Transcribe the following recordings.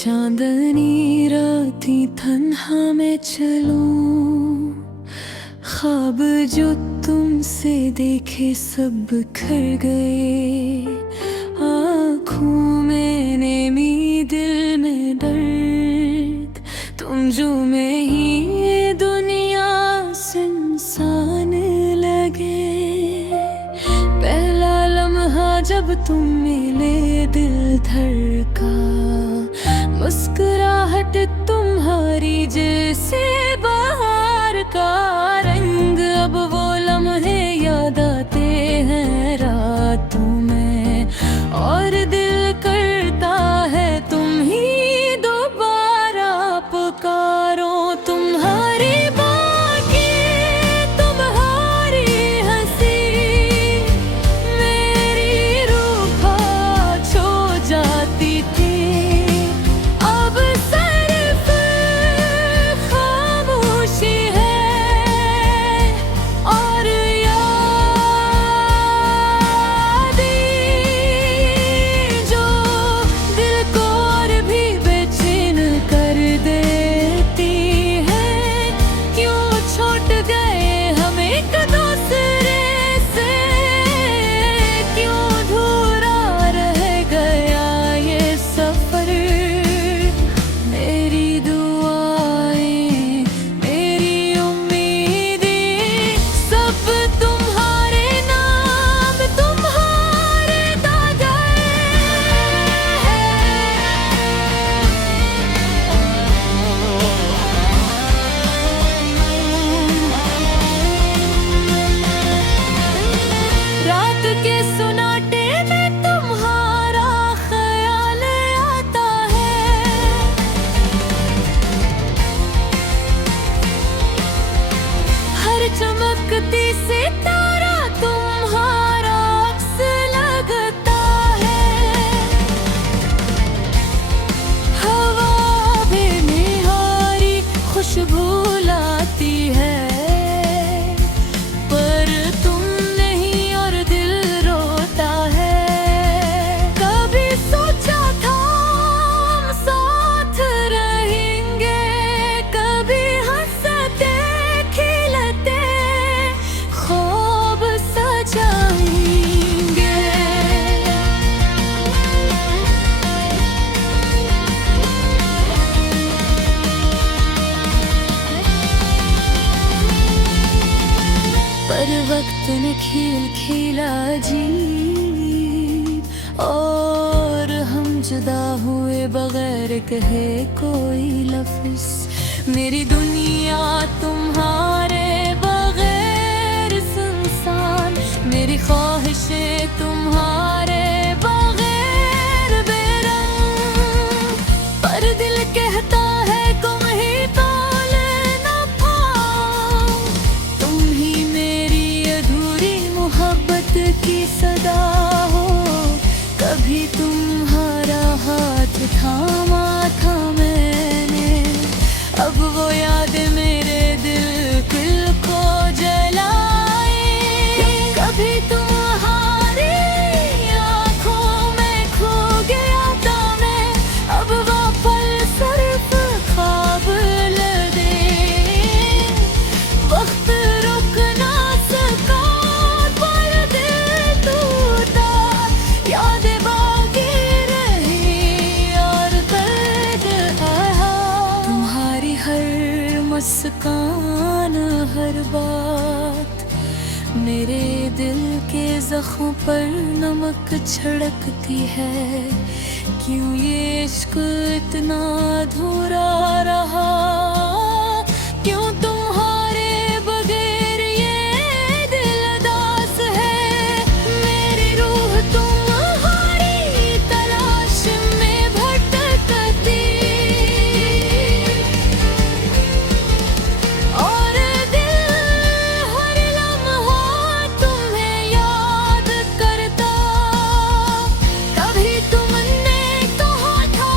चांदनी राती तन्हा मैं चलूं, ख्वाब जो तुमसे देखे सब बिखर गए। आँखों में नेमी दिल में दर्द, तुम जो मैं ही ये दुनिया से इंसान लगे। पहला लम्हा जब तुम मिले दिल धड़का, मुस्कुराहट तुम्हारी जैसे बाहर का रंग। अब वो लम्हे याद आते हैं रातों में, और दिल करता है तुम ही दोबारा पुकारो। तुम्हारी बातें, तुम्हारी हंसी मेरी रूह खा छो जाती थी। चमकती सितारा तुम्हारा अक्स लगता है। हवा बेनिहारी खुशबू लाती है, पर तुम नहीं और दिल रोता है। कभी सोचा था हम साथ रहेंगे, कभी हंसते पर वक्त ने खिल खिला जी, और हम जुदा हुए बगैर कहे कोई लफ्ज़। मेरी दुनिया तुम्हारे बगैर सुनसान, मेरी ख्वाहिशें तुम्हारे बगैर बेरंग। पर दिल कहता है तुम ही तोल न पाओ, तुम ही मेरी अधूरी मोहब्बत की सदा हो। कभी तुम्हारा हाथ थामा था मैंने, अब वो याद मेरे दिल को जलाए। कभी तुम्हारी आँखों में खो गया था मैं, अब वो पल सिर्फ ख्वाब लगे। वक्त रुक ना सका पर दिल टूटा, यादें बाकी रही और दर्द आया। तुम्हारी हर मुस्कान हर बात मेरे दिल के जख्म पर नमक छिड़कती है। क्यों ये इश्क इतना अधूरा रहा, क्यों तुम्हारे बगैर ये दिल उदास है। मेरी रूह तुम्हारी तलाश में भटकती, और दिल हर लम्हा तुम्हें याद करता। कभी तुमने कहा था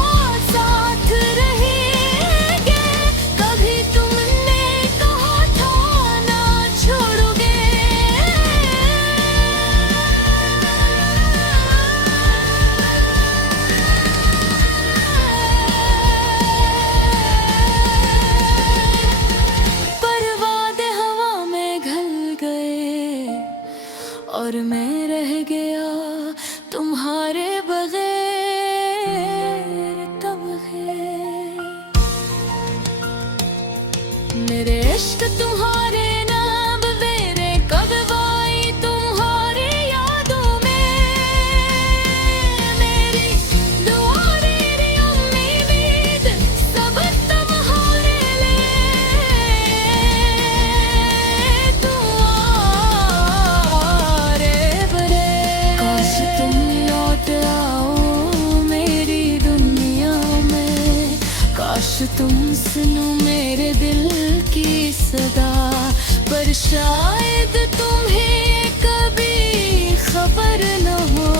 साथ रहेंगे, और मैं रह गया तुम्हारे बगैर तब है। मेरे इश्क तुम्हारे नाम मेरे कब आई तुम्हारी यादों में। मेरी दुआ मेरी उम्मीद सब तुम्हारे लिए तुम्हारे बरे। काश तुम लौट आओ मेरी दुनिया में, काश तुम सुनो मेरे दिल की सदा। पर शायद तुम्हें कभी खबर न हो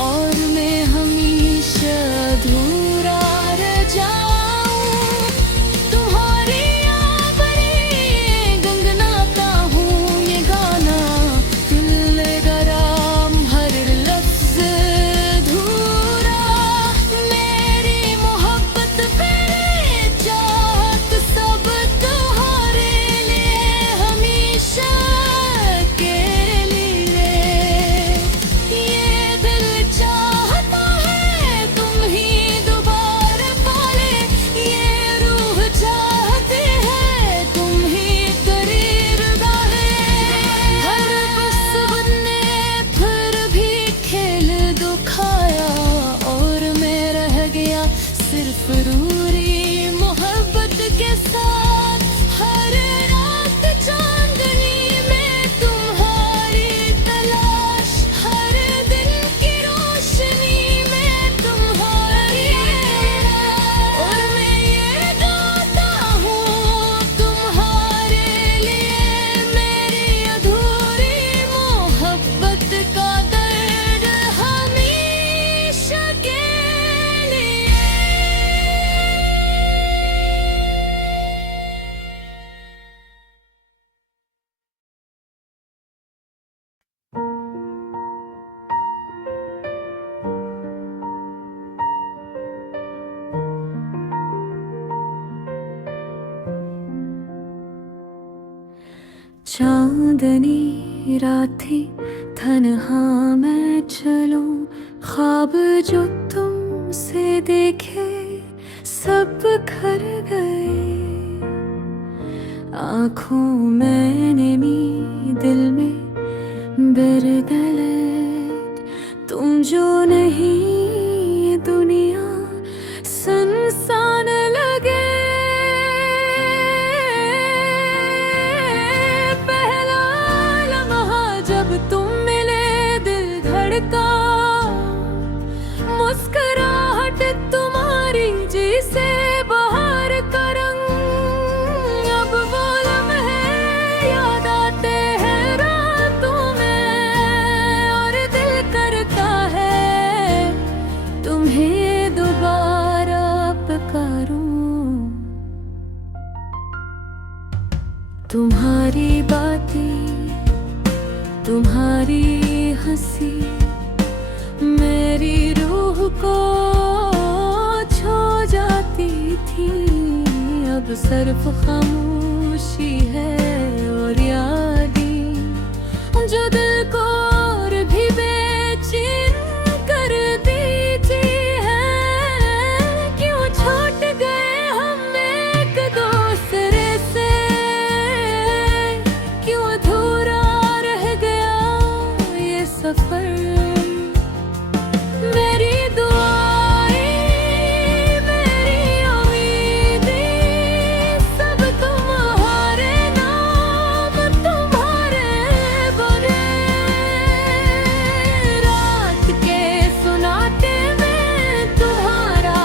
और मैं हमेशा अधूरा रह जाऊं। तुम्हारी आबरी गंगनाता हूँ ये गाना, दिल गराम हर लफ्ज अधूरा। मेरी मोहब्बत मेरी चाहत सब तुम्हारे लिए हमेशा के लिए। ये दिल चाहता है तुम ही दोबारा पाले, ये रूह चाहती है तुम ही करीब रहे। हर बस बनने फिर भी खेल दुखाया और मैं रह गया सिर्फ रूरी मोहब्बत के साथ। हर रात चांदनी में तुम्हारी तलाश, हर दिन की रोशनी में तुम्हारी। और मैं ये गाता हूँ तुम्हारे लिए मेरी अधूरी मोहब्बत का दर्द हमेशा के लिए। चांदनी रातें तन्हा मैं चलूं, ख्वाब जो तुमसे देखे सब बिखर गए। आँखों में नमी दिल में बिरगलत, तुम जो नहीं ये दुनिया सुनसान लगे। पहला लम्हा जब तुम मिले दिल धड़का, मुस्कुराहट तुम्हारी जैसे बाहर का रंग। अब वो लम्हे याद आते हैं रातों में और दिल करता है तुम्हें दोबारा पुकारूं। तुम्हारी बातें तुम्हारी हंसी मेरी रूह को छू जाती थी। अब सिर्फ खामोशी है और यादें जो दिल को और भी बेचैन कर देती है। क्यों छूट गए हम एक दूसरे से, क्यों अधूरा रह गया ये सफर। मेरी दुआएं मेरी उम्मीदें सब तुम्हारे नाम तुम्हारे बने। रात के सुनाते में तुम्हारा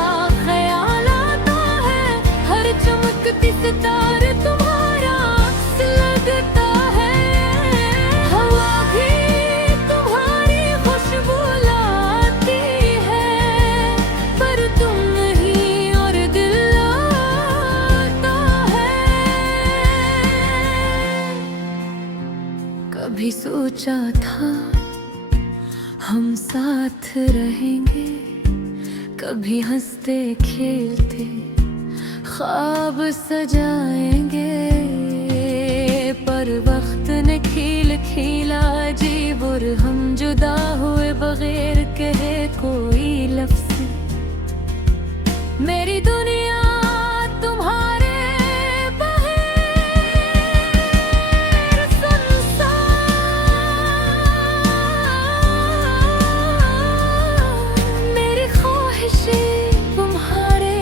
ख्याल आता है, हर चमकती सितारे तुम्हारा अक्स लगता है। हवा भी तुम्हारी खुशबू लाती है, पर तुम नहीं और दिल आता है। कभी सोचा था हम साथ रहेंगे, कभी हंसते खेलते ख्वाब सजाएंगे, पर वक्त ने में खिल खिला अजीब, और हम जुदा हुए बगैर कहे कोई लफ्ज। मेरी दुनिया तुम्हारे बगैर सुनसान। मेरी ख्वाहिशें तुम्हारे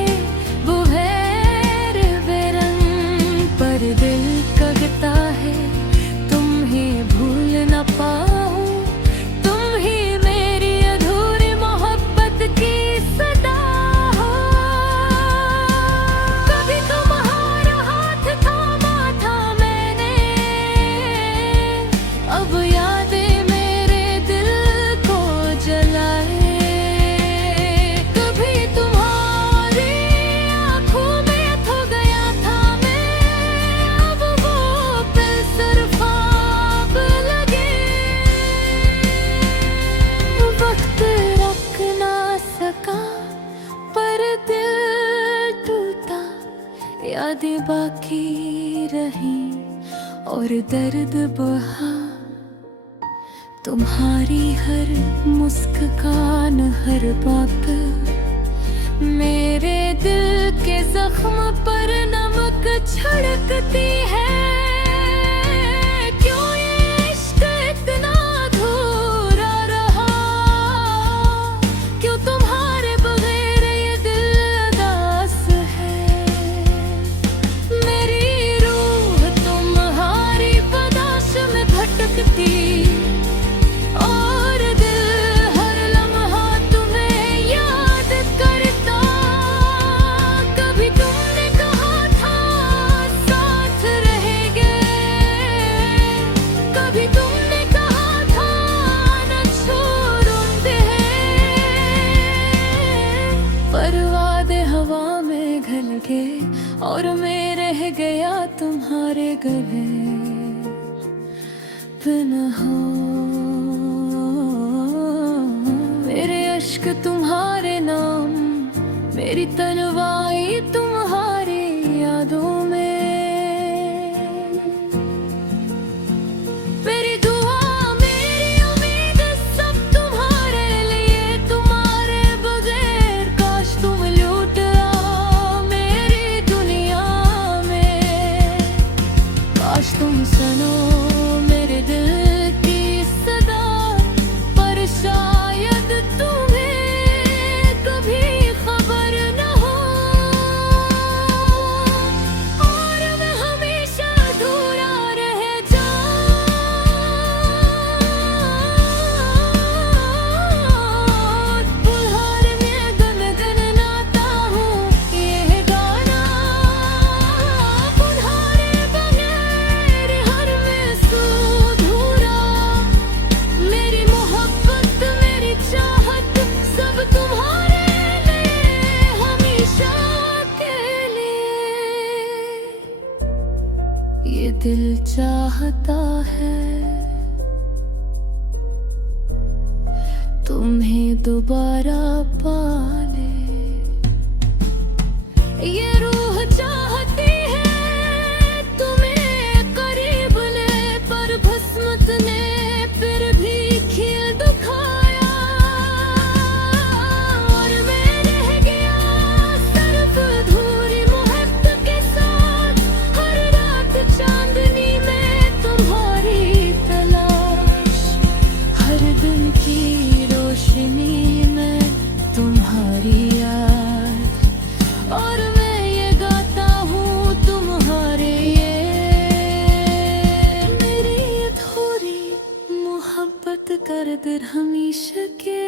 बुहैर बेरंग, पर दिल कगता है तुम ही भूल न पाऊं। तुम ही मेरी अधूरी मोहब्बत की सदा हो। कभी तुम्हारा हाथ थामा था मैंने, अब यादें मेरे दिल को जलाए। कभी तुम्हारी आंखों में खो गया था मैं, अब वो पल सिर्फ ख्वाब लगे। वक्त रख ना सका पर दिल टूटा, यादें बाकी रही और दर्द बहा। तुम्हारी हर मुस्कान, हर बात मेरे दिल के जख्म पर नमक छिड़कती है। क्यों ये इश्क इतना अधूरा रहा, क्यों तुम्हारे बगैर ये दिल उदास है। मेरी रूह तुम्हारी पदाश में भटकती, और दिल हर लम्हा तुम्हें याद करता। कभी तुमने कहा था साथ रहेंगे, कभी तुमने कहा था न छोड़ोगे, पर वादे हवा में घल गए और मैं रह गया तुम्हारे गले। बिना हो मेरे अश्क तुम्हारे नाम, मेरी तन्वाई तुम्हारी यादों में। मेरी दुआ मेरी उम्मीद सब तुम्हारे लिए, तुम्हारे बगैर काश तुम लौट आओ मेरी दुनिया में। काश तुम सुनो मेरे दिल की सदा, पर शायद तुम्हें कभी खबर न हो। और मैं हमेशा अधूरा रह जाऊं। बुल्हार में गन नाता हूँ ये गाना, बुल्हारे बगैर हर महसूस अधूरा। मेरी मोहब्बत मेरी चाहत सब तुम्हारे लिए, हमेशा के लिए। ये दिल चाहता है तुम्हें दोबारा पाले, ये रूह चाहती है तुम्हें करीब ले, पर भस्मत ने फिर भी खिल दुखाया। और मैं रह गया सिर्फ अधूरी मोहब्बत के साथ, हर रात चांदनी में तुम्हारी तलाश, हर दिन की रोशनी में तुम्हारी याद। और मैं ये गाता हूँ तुम्हारे ये, मेरी अधूरी मोहब्बत कर दर हमेशा के।